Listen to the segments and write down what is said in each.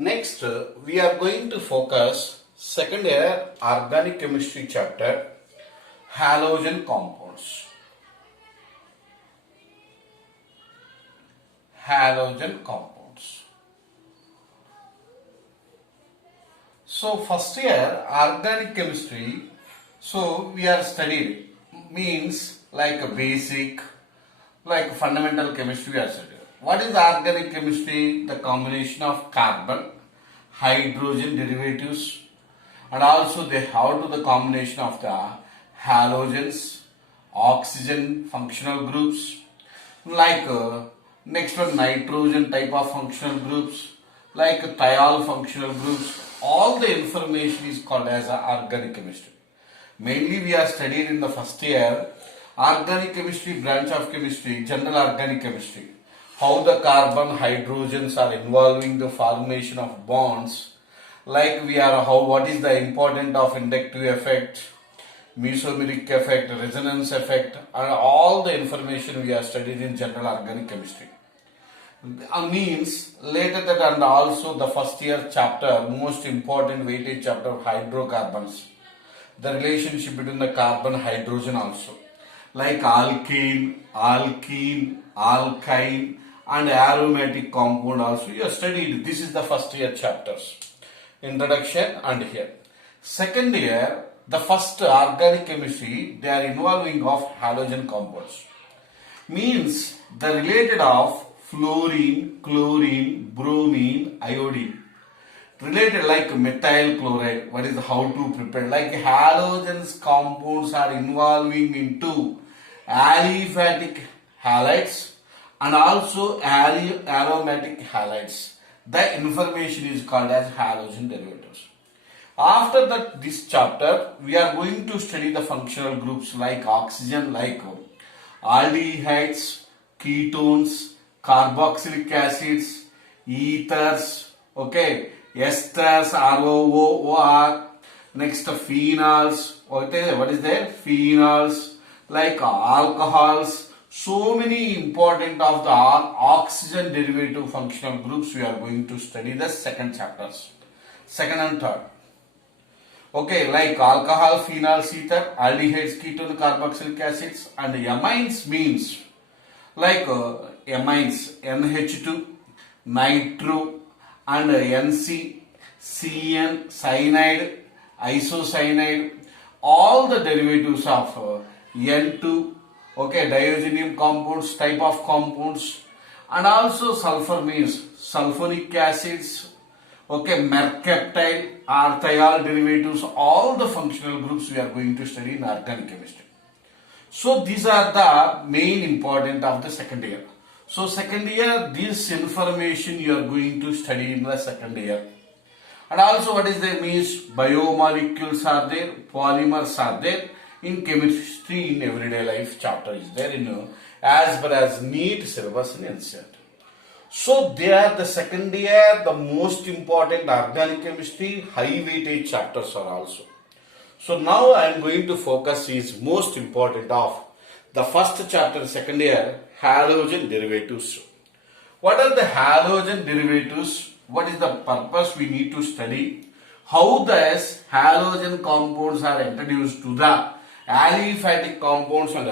Next, we are going to focus second year organic chemistry chapter, halogen compounds. Halogen compounds. So first year organic chemistry, so we are studied means like a basic, like fundamental chemistry we are studied. What is organic chemistry? The combination of carbon, hydrogen derivatives, and also they have to the combination of the halogens, oxygen functional groups, like next one nitrogen type of functional groups, like thiol functional groups. All the information is called as organic chemistry. Mainly we are studied in the first year organic chemistry branch of chemistry, general organic chemistry. How the carbon hydrogens are involving the formation of bonds, like we are what is the importance of inductive effect, mesomeric effect, resonance effect, and all the information we are studied in general organic chemistry. Means later that, and also the first year chapter, most important weightage chapter of hydrocarbons, the relationship between the carbon hydrogen also, like alkane, alkene, alkyne, and aromatic compound also you have studied. This is the first year chapters, introduction and here. Second year, the first organic chemistry, they are involving of halogen compounds. Means the related of fluorine, chlorine, bromine, iodine. Related like methyl chloride, what is how to prepare, like halogens compounds are involving into aliphatic halides and also aromatic halides. The information is called as halogen derivatives. After that, this chapter we are going to study the functional groups like oxygen, like aldehydes, ketones, carboxylic acids, ethers, okay, esters, ROOR, next phenols, okay, what is there? Phenols, like alcohols. So many important of the oxygen derivative functional groups we are going to study the second chapters, second and third. Okay, like alcohol, phenols, ether, aldehydes, ketone, carboxylic acids, and amines means like amines, NH2, nitro, and NC, CN, cyanide, isocyanide, all the derivatives of N2, okay, diazonium compounds, type of compounds, and also sulfur means sulfonic acids, okay, mercaptile, or thiol derivatives, all the functional groups we are going to study in organic chemistry. So these are the main important of the second year. So second year, this information you are going to study in the second year. And also what is there means biomolecules are there, polymers are there. In chemistry, in everyday life chapter is there in as per as NEET syllabus in NCERT. So they are the second year, the most important organic chemistry, high weightage chapters are also. So now I am going to focus is most important of the first chapter, second year, halogen derivatives. What are the halogen derivatives? What is the purpose we need to study? How thus halogen compounds are introduced to the aliphatic compounds and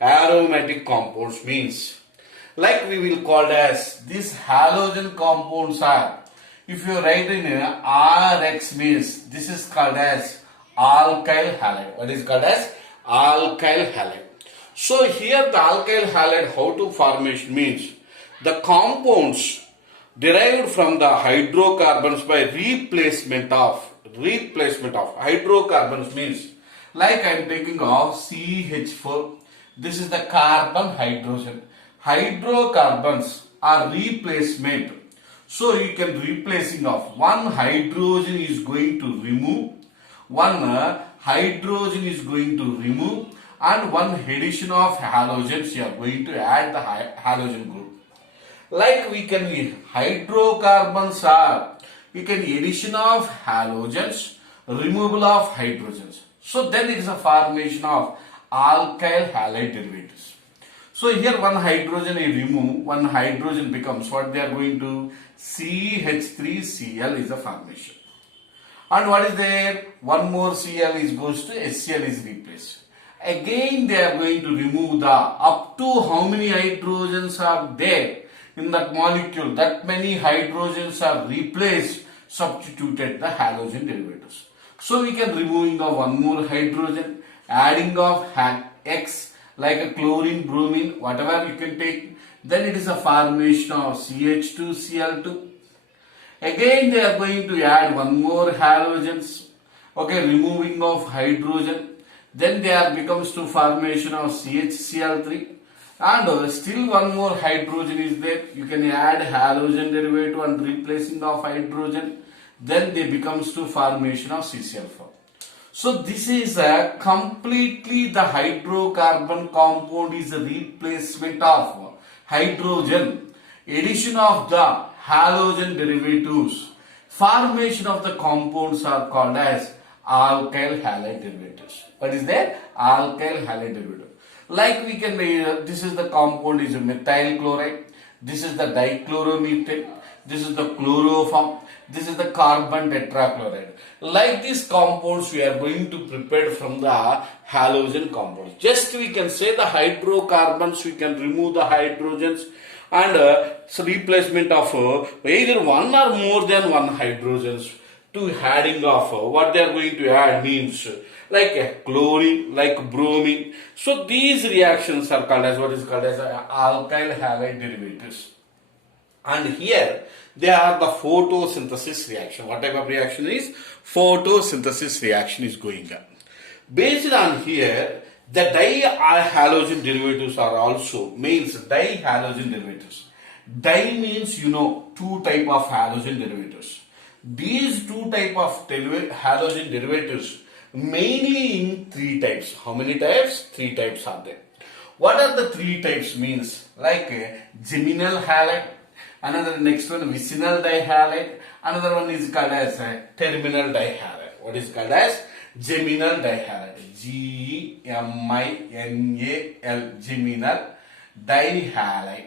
aromatic compounds means, like we will call as these halogen compounds are, if you write in RX means this is called as alkyl halide. What is called as alkyl halide? So here the alkyl halide how to formation means the compounds derived from the hydrocarbons by replacement of hydrocarbons means, like I am taking of CH4, this is the carbon hydrogen. Hydrocarbons are replacement. So you can replacing of one hydrogen is going to remove, one hydrogen is going to remove, and one addition of halogens you are going to add the halogen group. Like we can hydrocarbons are, you can addition of halogens, removal of hydrogens. So then it is a formation of alkyl halide derivatives. So here one hydrogen is removed, one hydrogen becomes what they are going to CH3Cl is the formation. And what is there? One more Cl is goes to HCl is replaced. Again they are going to remove the up to how many hydrogens are there in that molecule. That many hydrogens are replaced, substituted the halogen derivatives. So we can removing of one more hydrogen, adding of X like a chlorine, bromine, whatever you can take. Then it is a formation of CH2Cl2. Again they are going to add one more halogens, okay, removing of hydrogen. Then there becomes to formation of CHCl3, and still one more hydrogen is there. You can add halogen derivative and replacing of hydrogen. Then they becomes to formation of CCl4. So this is a completely the hydrocarbon compound is a replacement of hydrogen, addition of the halogen derivatives. Formation of the compounds are called as alkyl halide derivatives. What is that? Alkyl halide derivative. Like we can, this is the compound is methyl chloride. This is the dichloromethane. This is the chloroform. This is the carbon tetrachloride. Like these compounds we are going to prepare from the halogen compounds. Just we can say the hydrocarbons, we can remove the hydrogens and replacement of either one or more than one hydrogens to adding of what they are going to add means like chlorine, like bromine. So these reactions are called as what is called as alkyl halide derivatives. And here they are the photosynthesis reaction. What type of reaction is? Photosynthesis reaction is going on. Based on here, the dihalogen derivatives are also means dihalogen derivatives. Di means you know two type of halogen derivatives. These two type of halogen derivatives mainly in three types. How many types? Three types are there. What are the three types means? Like geminal halide, another next one vicinal dihalide, another one is called as terminal dihalide. What is called as geminal dihalide? Geminal, geminal dihalide.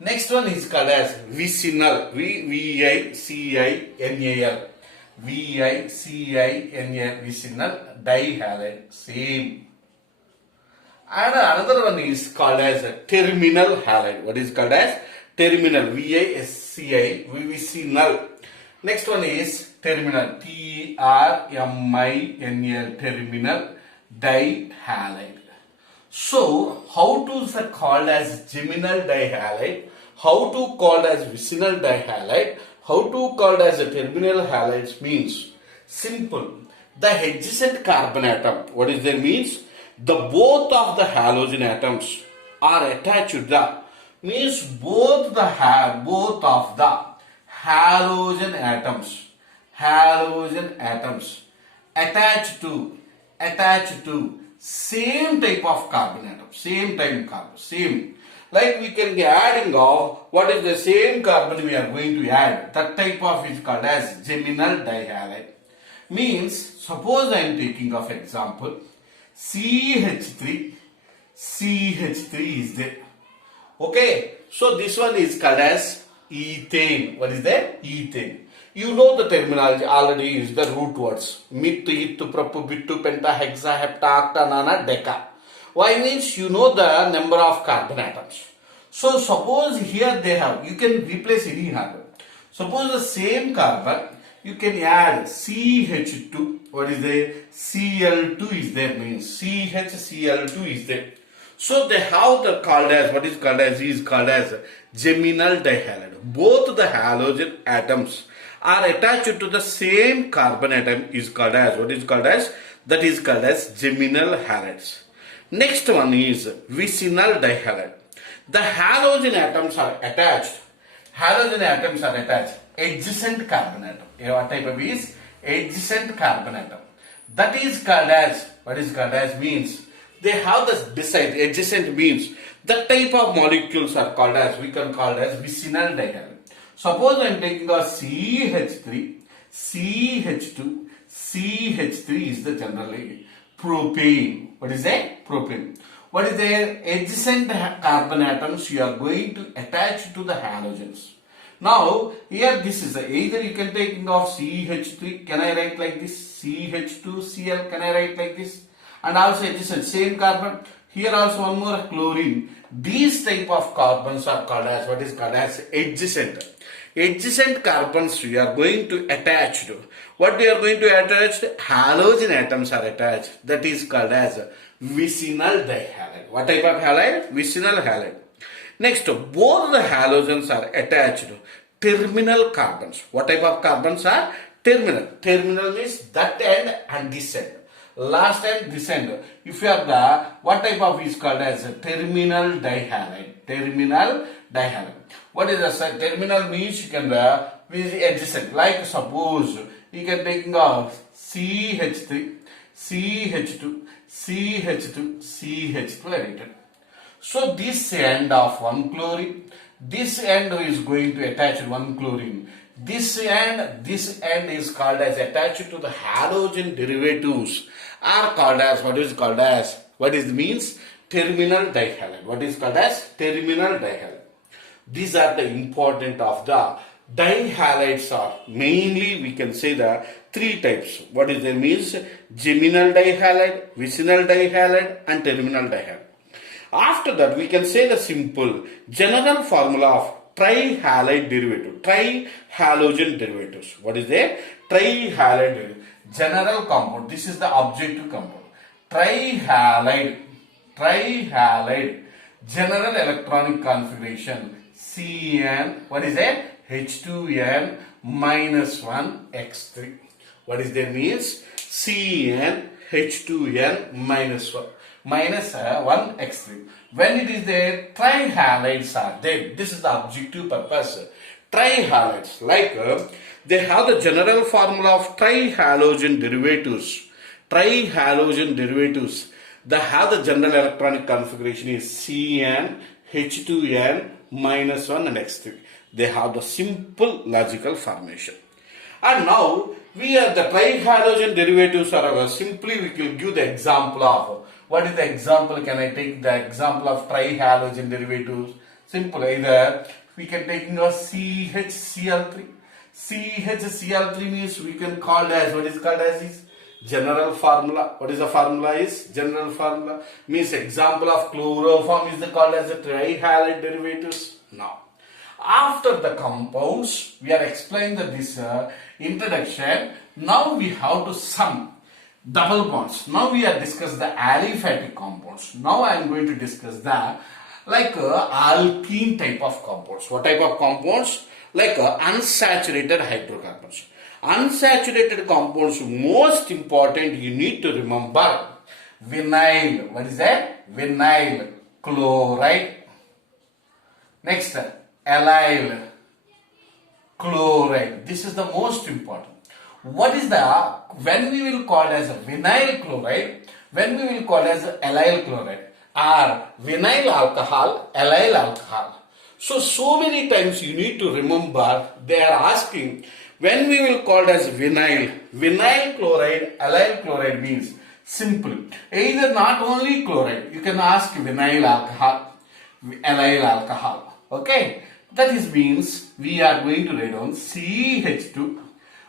Next one is called as vicinal, Vicinal, Vicinal, vicinal dihalide, same. And another one is called as terminal halide. What is called as terminal, vicinal. Next one is terminal, Terminal, terminal dihalide. So, how to called as geminal dihalide, how to called as vicinal dihalide, how to called as a terminal halides means simple. The adjacent carbon atom, what is that means? The both of the halogen atoms are attached to the means both of the halogen atoms attached to same type of carbon atom, same. Like we can be adding of what is the same carbon we are going to add. That type of is called as geminal dihalide. Means suppose I am taking of example CH3 is there. Okay, so this one is called as ethane. What is that? Ethane. You know the terminology already is the root words. Mit, it, prop, bit, penta, hexa, hepta, octa, nana, deca. Why means you know the number of carbon atoms. So suppose here they have, you can replace any carbon. Suppose the same carbon, you can add CH2. What is there? Cl2 is there means CHCl2 is there. So they have the called as what is called as geminal dihalide. Both the halogen atoms are attached to the same carbon atom is called as what is called as geminal halides. Next one is vicinal dihalide. The halogen atoms are attached. Adjacent carbon atom. What type of is adjacent carbon atom? That is called as what is called as means they have this beside adjacent means that type of molecules are called as we can call as vicinal dihalide. Suppose I am taking a CH3, CH2, CH3 is the generally propane. What is that? Propane. What is there? Adjacent carbon atoms you are going to attach to the halogens. Now, here this is either you can take of CH3, can I write like this? CH2Cl, can I write like this? And also it is the same carbon. Here also one more chlorine. These type of carbons are called as what is called as adjacent. Adjacent carbons we are going to attach to. What we are going to attach? Halogen atoms are attached. That is called as vicinal dihalide. What type of halide? Vicinal halide. Next, both the halogens are attached to terminal carbons. What type of carbons are? Terminal. Terminal means that end and this end. Last end, this end. If you have the, what type of is called as terminal dihalide. Terminal dihalide. What is the terminal means? You can with adjacent. Like suppose you can take CH3, CH2, CH2, CH2 written. So this end of one chlorine, this end is going to attach one chlorine. This end is called as attached to the halogen derivatives are called as what is means terminal dihalide. What is called as terminal dihalide. These are the important of the dihalides are mainly we can say the three types. What is their means? Geminal dihalide, vicinal dihalide and terminal dihalide. After that we can say the simple general formula of trihalide derivative, trihalogen derivatives. What is there? Trihalide derivative. General compound. This is the objective compound. Trihalide. General electronic configuration. Cn. What is that? H2n minus 1 x3. What is that means? Cn H2n minus 1 x3. When it is there, trihalides are there. This is the objective purpose. Trihalides, like they have the general formula of trihalogen derivatives. Trihalogen derivatives. They have the general electronic configuration is Cn H2n minus 1 and x3. They have the simple logical formation. And now we are the trihalogen derivatives are simply we will give the example of what is the example. Can I take the example of trihalogen derivatives? Simple. Either we can take CHCl3. CHCl3 means we can call as what is called as is general formula. What is the formula is? General formula means example of chloroform is called as the trihalide derivatives. Now, after the compounds, we are explaining this introduction. Now we have to sum double bonds. Now we are discuss the aliphatic compounds. Now I am going to discuss the alkene type of compounds. What type of compounds? Like unsaturated hydrocarbons. Unsaturated compounds, most important you need to remember vinyl. What is that? Vinyl chloride. Next, allyl chloride. This is the most important. What is the, when we will call as a vinyl chloride, when we will call as allyl chloride, or vinyl alcohol, allyl alcohol. So many times you need to remember they are asking when we will call as vinyl chloride, allyl chloride means simple. Either not only chloride, you can ask vinyl alcohol, allyl alcohol. Okay, that is means we are going to write down CH2.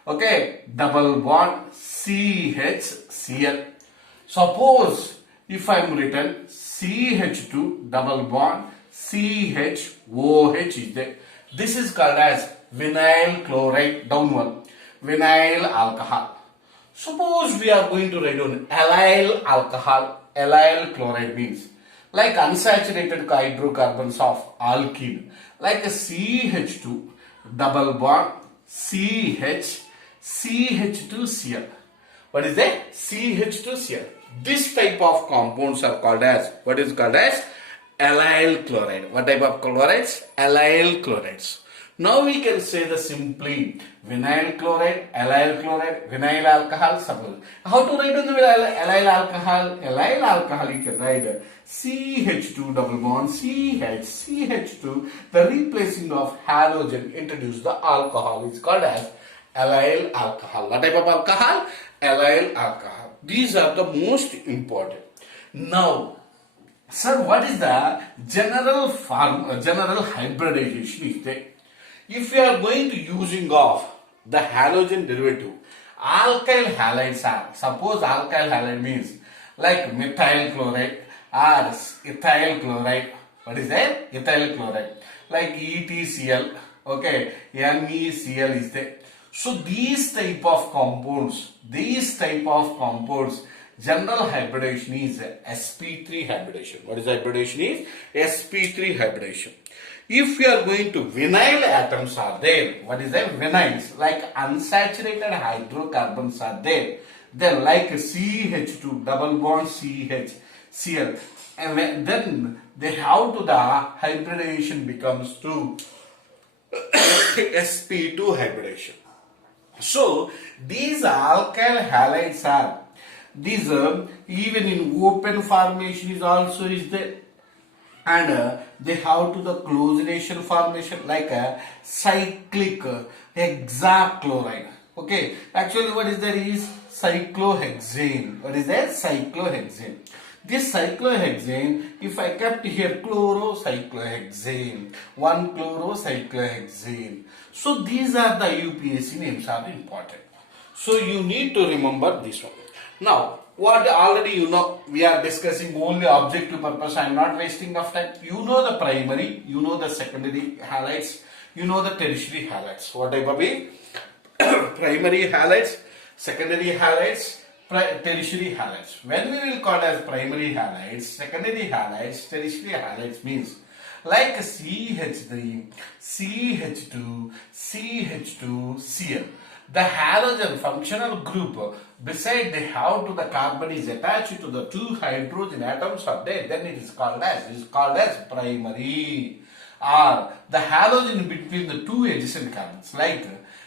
Okay, double bond CHCl. Suppose if I am written CH2 double bond CHOH is there. This is called as vinyl chloride, down one, vinyl alcohol. Suppose we are going to write down allyl alcohol, allyl chloride means like unsaturated hydrocarbons of alkene, like a CH2 double bond CH2Cl. What is that? CH2Cl. This type of compounds are called as, what is called as allyl chloride. What type of chlorides? Allyl chlorides. Now we can say the simply vinyl chloride, allyl chloride, vinyl alcohol. Suppose how to write on the allyl alcohol? Allyl alcohol you can write CH2 double bond CH2. The replacing of halogen introduce the alcohol is called as allyl alcohol. What type of alcohol? Allyl alcohol. These are the most important. Now, sir, what is the general hybridization is there? If you are going to using of the halogen derivative, alkyl halides are, suppose alkyl halide means like methyl chloride or ethyl chloride. What is that? Ethyl chloride. Like EtCl, okay, NeCl is there. So these type of compounds, general hybridization is sp3 hybridization. What is hybridization is? sp3 hybridization. If you are going to vinyl atoms are there, what is that? Vinyls, like unsaturated hydrocarbons are there, then like CH2, double bond CH, and then they have to the hybridization becomes to sp2 hybridization. So these alkyl halides are, these even in open formation is also is there, and they have to the closination formation like a cyclic hexachloride. Okay, actually what is there is cyclohexane. What is that? Cyclohexane. This cyclohexane, if I kept here chlorocyclohexane, 1-chlorocyclohexane. So these are the IUPAC names are important. So you need to remember this one. Now, what already you know, we are discussing only objective purpose. I am not wasting of time. You know the primary, you know the secondary halides, you know the tertiary halides. What type of it? Primary halides, secondary halides, tertiary halides. When we will call as primary halides, secondary halides, tertiary halides means like CH3, CH2, CH2, Cl. The halogen functional group, beside they have to the carbon is attached to the two hydrogen atoms are there, then it is called as primary. Or the halogen between the two adjacent carbons like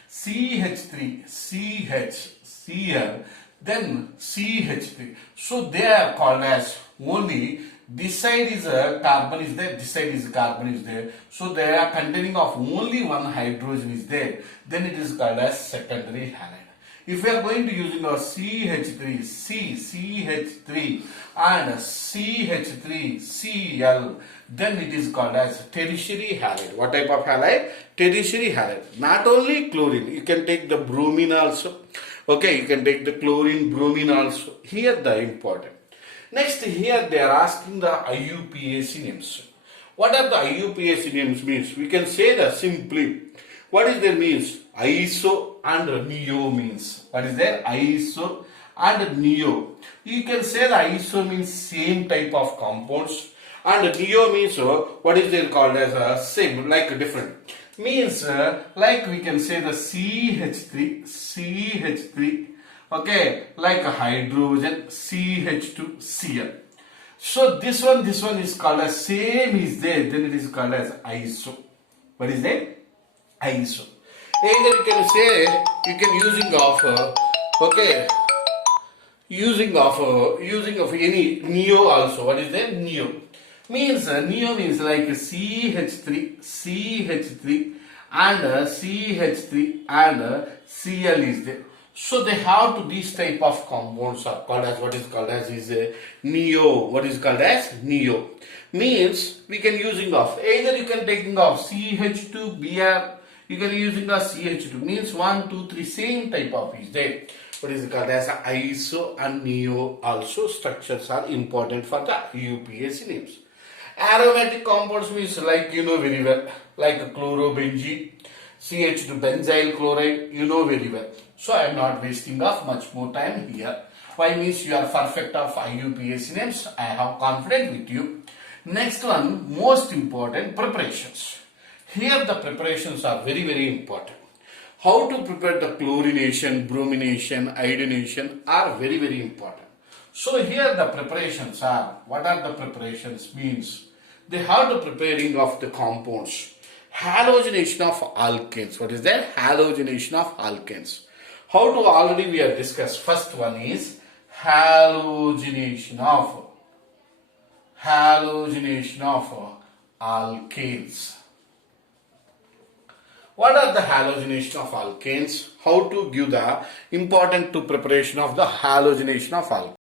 CH3, CH, Cl, then CH3. So they are called as only this side is a carbon is there, this side is a carbon is there. So they are containing of only one hydrogen is there. Then it is called as secondary halide. If we are going to using our CH3, CH3 and CH3, Cl, then it is called as tertiary halide. What type of halide? Tertiary halide. Not only chlorine, you can take the bromine also. Okay, you can take the chlorine, bromine also. Here the important. Next, here they are asking the IUPAC names. What are the IUPAC names means? We can say that simply. What is their means? Iso and neo means. What is there? Iso and neo. You can say the iso means same type of compounds, and neo means what is there called as same, like different. Means like we can say the CH3, okay, like a hydrogen, CH2, Cl. So this one is called as same is there, then it is called as iso. What is that? Iso. Either you can say, you can using of any neo also. What is that? Neo. Neo means like CH3 and CH3 and Cl is there. So they have to these type of compounds are called as what is called as is neo. What is called as neo? Means we can using of either you can taking of CH2Br, you can using of CH2 means 1, 2, 3 same type of is there. What is called as iso and neo also structures are important for the IUPAC names. Aromatic compounds means like you know very well, like chlorobenzene, CH2 benzyl chloride, you know very well. So I am not wasting of much more time here. Why means you are perfect of IUPAC names. I have confidence with you. Next one, most important, preparations. Here the preparations are very, very important. How to prepare the chlorination, bromination, iodination are very, very important. So here the preparations are, what are the preparations means? They have the preparing of the compounds. Halogenation of alkanes. What is that? Halogenation of alkanes. How to already we have discussed. First one is halogenation of alkanes. What are the halogenation of alkanes? How to give the important to preparation of the halogenation of alkanes?